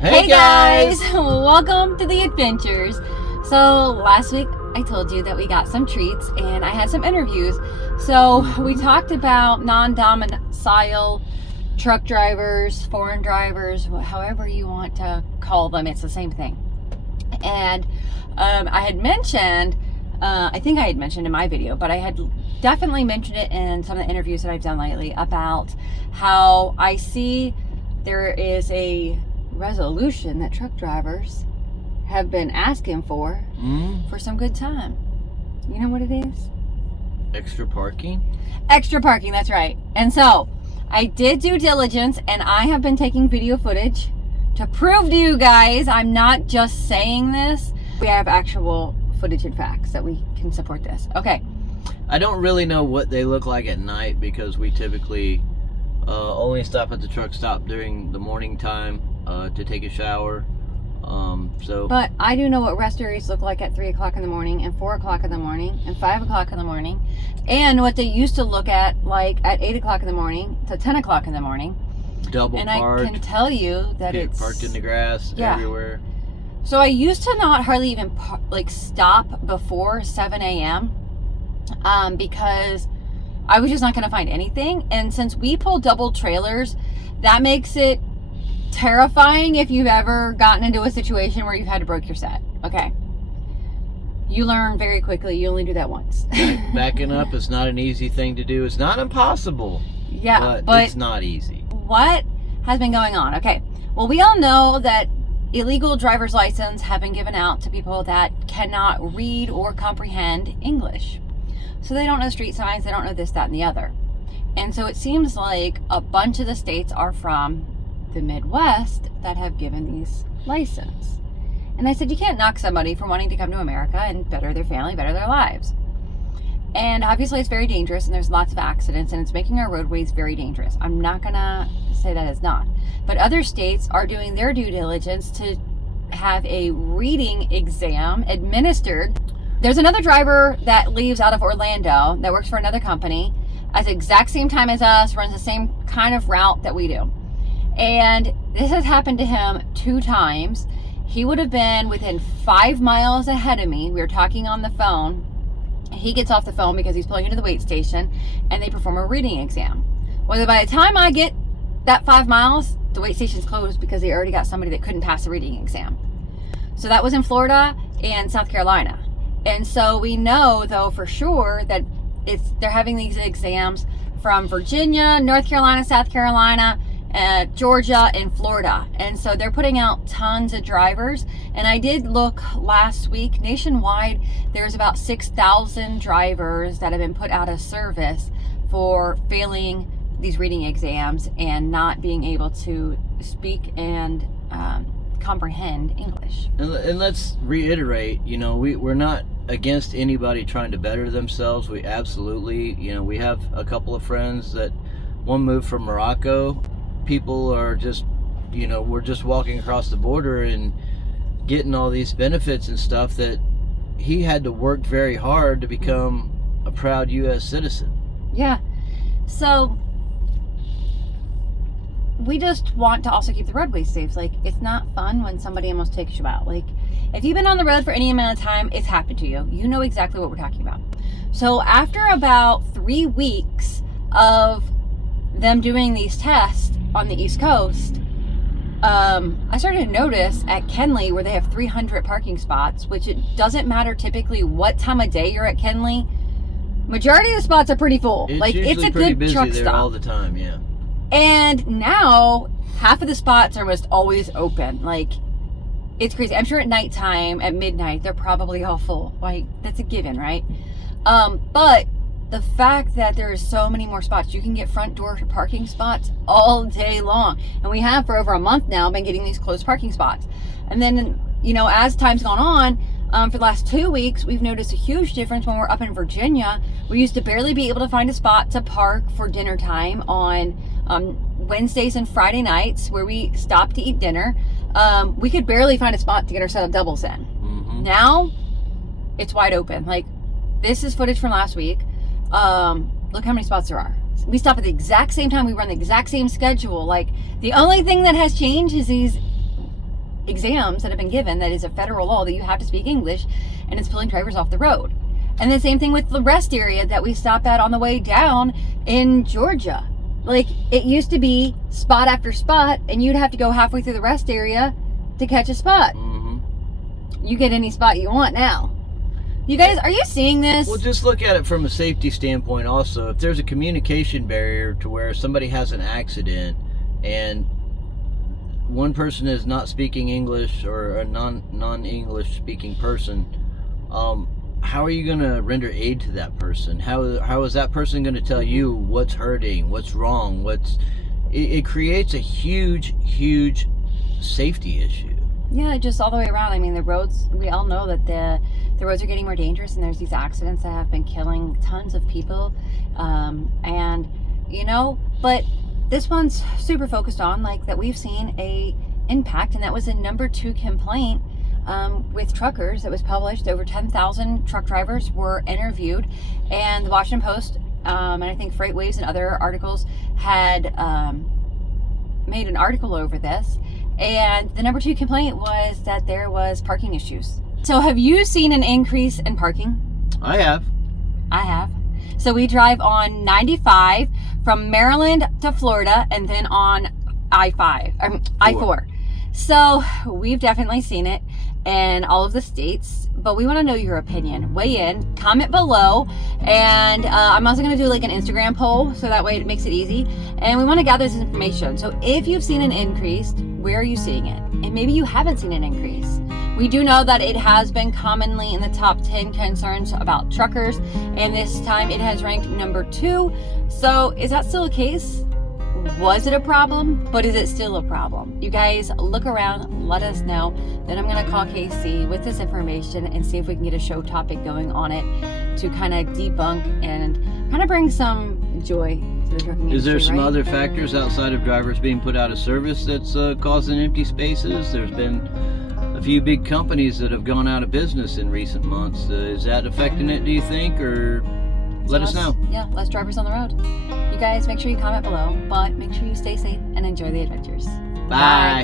Hey guys! Welcome to the adventures. So last week I told you that we got some treats and I had some interviews. So we talked about non-domicile truck drivers, foreign drivers, however you want to call them, it's the same thing. And I had mentioned, I think I had mentioned in my video, but I had definitely mentioned it in some of the interviews that I've done lately about how I see there is a resolution that truck drivers have been asking for some good time. You know what it is? Extra parking? Extra parking, that's right. And so I did due diligence and I have been taking video footage to prove to you guys I'm not just saying this. We have actual footage and facts that we can support this. Okay. I don't really know what they look like at night because we typically only stop at the truck stop during the morning time to take a shower. But I do know what rest areas look like at 3 o'clock in the morning and 4 o'clock in the morning and 5 o'clock in the morning, and what they used to look at like at 8 o'clock in the morning to 10 o'clock in the morning. Double and parked. I can tell you that it's parked in the grass everywhere. So I used to not hardly even stop before 7 a.m. Because I was just not going to find anything. And since we pull double trailers, that makes it terrifying if you've ever gotten into a situation where you've had to break your set. Okay. You learn very quickly. You only do that once. Backing up is not an easy thing to do. It's not impossible. Yeah, but it's not easy. What has been going on? Okay. Well, we all know that illegal driver's license have been given out to people that cannot read or comprehend English. So they don't know street signs, they don't know this, that, and the other. And so it seems like a bunch of the states are from the Midwest that have given these license. And I said, you can't knock somebody for wanting to come to America and better their family, better their lives. And obviously it's very dangerous and there's lots of accidents and it's making our roadways very dangerous. I'm not gonna say that it's not. But other states are doing their due diligence to have a reading exam administered. There's another driver that leaves out of Orlando that works for another company at the exact same time as us, runs the same kind of route that we do. And this has happened to him 2 times. He would have been within 5 miles ahead of me. We were talking on the phone. He gets off the phone because he's pulling into the weight station and they perform a reading exam. Well, by the time I get that 5 miles, the weight station's closed because they already got somebody that couldn't pass the reading exam. So that was in Florida and South Carolina. And so we know, though, for sure that they're having these exams from Virginia, North Carolina, South Carolina, Georgia, and Florida. And so they're putting out tons of drivers. And I did look last week, nationwide, there's about 6,000 drivers that have been put out of service for failing these reading exams and not being able to speak and comprehend English. And let's reiterate, we're not against anybody trying to better themselves. We absolutely, we have a couple of friends that one moved from Morocco. People are just, we're just walking across the border and getting all these benefits and stuff that he had to work very hard to become a proud U.S. citizen. Yeah. So we just want to also keep the roadways safe. Like, it's not fun when somebody almost takes you out. Like, if you've been on the road for any amount of time, it's happened to you. You know exactly what we're talking about. So after about 3 weeks of them doing these tests on the East Coast, I started to notice at Kenley where they have 300 parking spots, which it doesn't matter typically what time of day you're at Kenley. Majority of the spots are pretty full. It's a good busy truck there stop all the time, yeah. And now half of the spots are almost always open. Like, it's crazy. I'm sure at nighttime, at midnight, they're probably all full. Like, that's a given, right? But the fact that there are so many more spots, you can get front door parking spots all day long. And we have for over a month now been getting these closed parking spots. And then, as time's gone on, for the last 2 weeks, we've noticed a huge difference when we're up in Virginia. We used to barely be able to find a spot to park for dinner time on Wednesdays and Friday nights where we stopped to eat dinner. We could barely find a spot to get our set of doubles in. Now, it's wide open. Like, this is footage from last week. Look how many spots there are. We stop at the exact same time. We run the exact same schedule. Like, the only thing that has changed is these exams that have been given that is a federal law that you have to speak English, and it's pulling drivers off the road. And the same thing with the rest area that we stop at on the way down in Georgia. Like, it used to be spot after spot, and you'd have to go halfway through the rest area to catch a spot. Mm-hmm. You get any spot you want now. You guys, are you seeing this? Well, just look at it from a safety standpoint also. If there's a communication barrier to where somebody has an accident and one person is not speaking English, or a non-English speaking person, how are you going to render aid to that person? How is that person going to tell you what's hurting, what's wrong, it creates a huge safety issue. Yeah, just all the way around. I mean, the roads, we all know that the roads are getting more dangerous, and there's these accidents that have been killing tons of people. And, you know, but this one's super focused on, like, that we've seen a impact, and that was a number 2 complaint with truckers that was published. Over 10,000 truck drivers were interviewed, and the Washington Post and I think Freight Waves and other articles had made an article over this. And the number 2 complaint was that there was parking issues. So have you seen an increase in parking? I have. I have. So we drive on 95 from Maryland to Florida, and then on I-4. So we've definitely seen it in all of the states, but we want to know your opinion. Weigh in, comment below, and I'm also going to do like an Instagram poll, so that way it makes it easy. And we want to gather this information. So if you've seen an increase, where are you seeing it? And maybe you haven't seen an increase. We do know that it has been commonly in the top 10 concerns about truckers, and this time it has ranked number 2. So is that still the case? Was it a problem? But is it still a problem? You guys look around, let us know. Then I'm going to call KC with this information and see if we can get a show topic going on it to kind of debunk and kind of bring some joy to the trucking industry. Is there some right? other factors outside of drivers being put out of service that's causing empty spaces? There's been a few big companies that have gone out of business in recent months. Is that affecting it, do you think, or let us know? Yeah, less drivers on the road. You guys, make sure you comment below, but make sure you stay safe and enjoy the adventures. Bye.